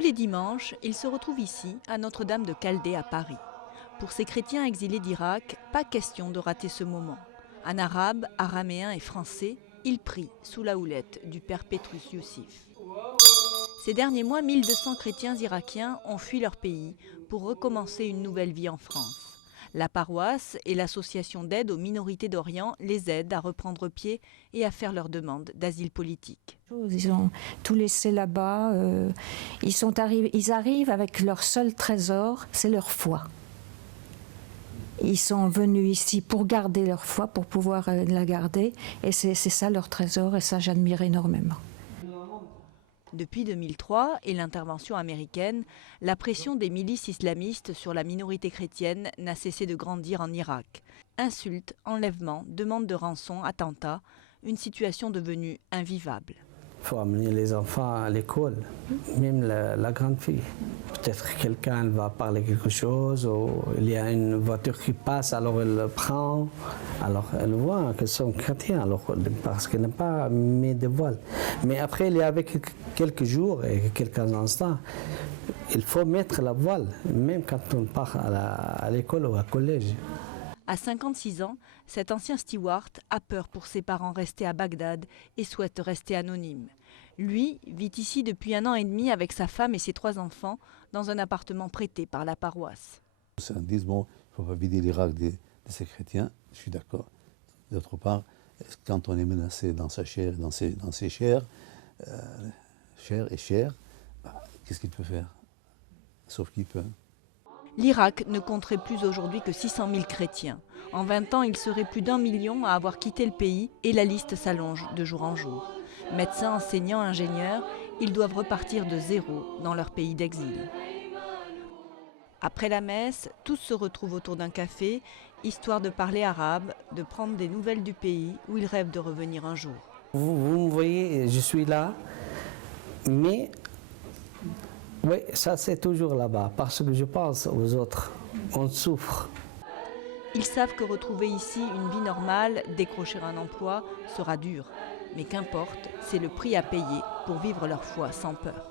Tous les dimanches, ils se retrouvent ici, à Notre-Dame de Chaldée à Paris. Pour ces chrétiens exilés d'Irak, pas question de rater ce moment. En arabe, araméen et français, ils prient sous la houlette du père Petrus Youssif. Ces derniers mois, 1200 chrétiens irakiens ont fui leur pays pour recommencer une nouvelle vie en France. La paroisse et l'association d'aide aux minorités d'Orient les aident à reprendre pied et à faire leur demande d'asile politique. Ils ont tout laissé là-bas. Ils arrivent avec leur seul trésor, c'est leur foi. Ils sont venus ici pour garder leur foi, pour pouvoir la garder. Et c'est ça leur trésor, et ça j'admire énormément. Depuis 2003 et l'intervention américaine, la pression des milices islamistes sur la minorité chrétienne n'a cessé de grandir en Irak. Insultes, enlèvements, demandes de rançon, attentats, une situation devenue invivable. Il faut amener les enfants à l'école, même la grande fille. Peut-être que quelqu'un va parler quelque chose, ou il y a une voiture qui passe, alors elle le prend. Alors elle voit qu'ils sont chrétiens, alors, parce qu'elle n'a pas mis de voile. Mais après, il y a avec quelques jours et quelques instants, il faut mettre la voile, même quand on part à l'école ou au collège. À 56 ans, cet ancien steward a peur pour ses parents restés à Bagdad et souhaite rester anonyme. Lui vit ici depuis 1 an et demi avec sa femme et ses 3 enfants dans un appartement prêté par la paroisse. Certains disent, bon, il ne faut pas vider l'Irak de ses chrétiens, je suis d'accord. D'autre part, quand on est menacé dans sa chair et dans ses chairs, qu'est-ce qu'il peut faire? Sauf qu'il peut. L'Irak ne compterait plus aujourd'hui que 600 000 chrétiens. En 20 ans, il serait plus d'1 million à avoir quitté le pays et la liste s'allonge de jour en jour. Médecins, enseignants, ingénieurs, ils doivent repartir de zéro dans leur pays d'exil. Après la messe, tous se retrouvent autour d'un café, histoire de parler arabe, de prendre des nouvelles du pays où ils rêvent de revenir un jour. Vous me voyez, je suis là, mais oui, ça c'est toujours là-bas, parce que je pense aux autres, on souffre. Ils savent que retrouver ici une vie normale, décrocher un emploi, sera dur. Mais qu'importe, c'est le prix à payer pour vivre leur foi sans peur.